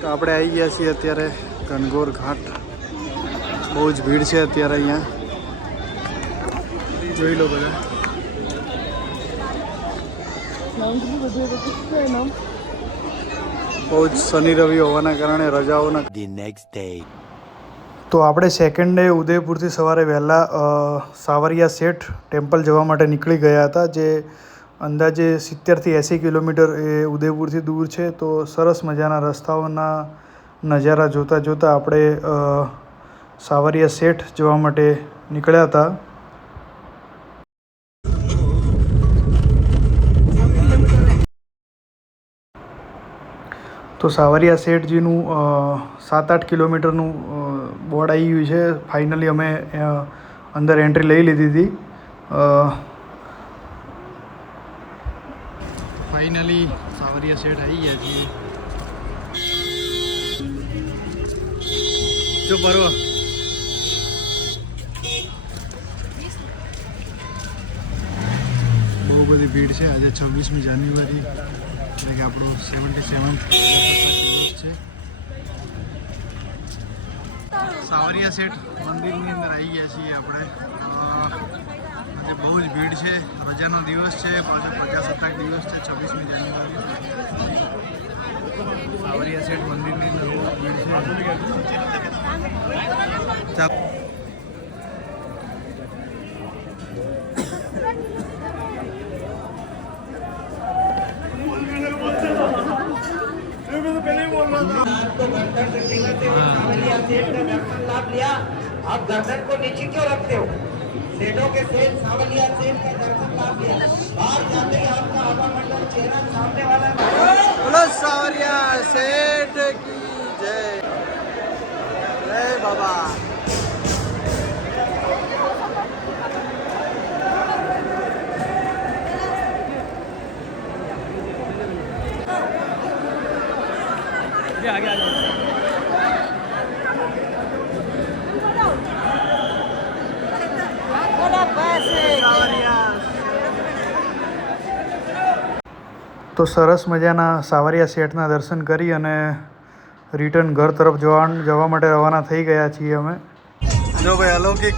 તો આપણે આવી ગયા છીએ અત્યારે ગણગોર ઘાટ. બહુ જ ભીડ છે અત્યારે અહીંયા, જોઈ લો બધા. બહુ જ શનિ રવિ હોવાના કારણે રજાઓના. તો આપણે સેકન્ડ ડે ઉદયપુરથી સવારે વહેલા સાવરિયા શેઠ ટેમ્પલ જવા માટે નીકળી ગયા હતા, જે અંદાજે 70થી 80 કિલોમીટર એ ઉદયપુરથી દૂર છે. તો સરસ મજાના રસ્તાઓના નજારા જોતાં જોતાં આપણે સાવરિયા શેઠ જવા માટે નીકળ્યા હતા. તો સાવરિયા શેઠજીનું 7-8 કિલોમીટરનું બોર્ડ આવી ગયું છે. ફાઇનલી અમે અંદર એન્ટ્રી લઈ લીધી હતી. ફાઇનલી સાવરિયા શેઠ આવી ગયા છીએ. જો બરોબર બહુ બધી ભીડ છે. આજે 26મી જાન્યુઆરી એટલે કે આપણો 77th દિવસ છે. સાવરિયા શેઠ મંદિરની અંદર આવી ગયા છીએ આપણે. આજે બહુ જ ભીડ છે. રજાનો દિવસ છે, પાછો પ્રજાસત્તાક દિવસ છે, 26મી જાન્યુઆરી. સાવરિયા શેઠ મંદિરની અંદર બહુ ભીડ છે. आप दर्शन को नीचे क्यों रखते हो? सेठों के सेठ सावलिया सेठ का दर्शन लाभ लिया. बाहर जाते ही आपका हवा मंडल चेहरा सामने वाला. बोलो सावरिया सेठ की जय. जय बाबा. आगे आगे તો સરસ મજાના સાવરિયા શેઠના દર્શન કરી અને રિટર્ન ઘર તરફ જવા માટે રવાના થઈ ગયા છીએ અમે. જો ભાઈ, અલૌકિક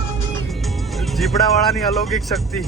જીપડાવાળાની અલૌકિક શક્તિ.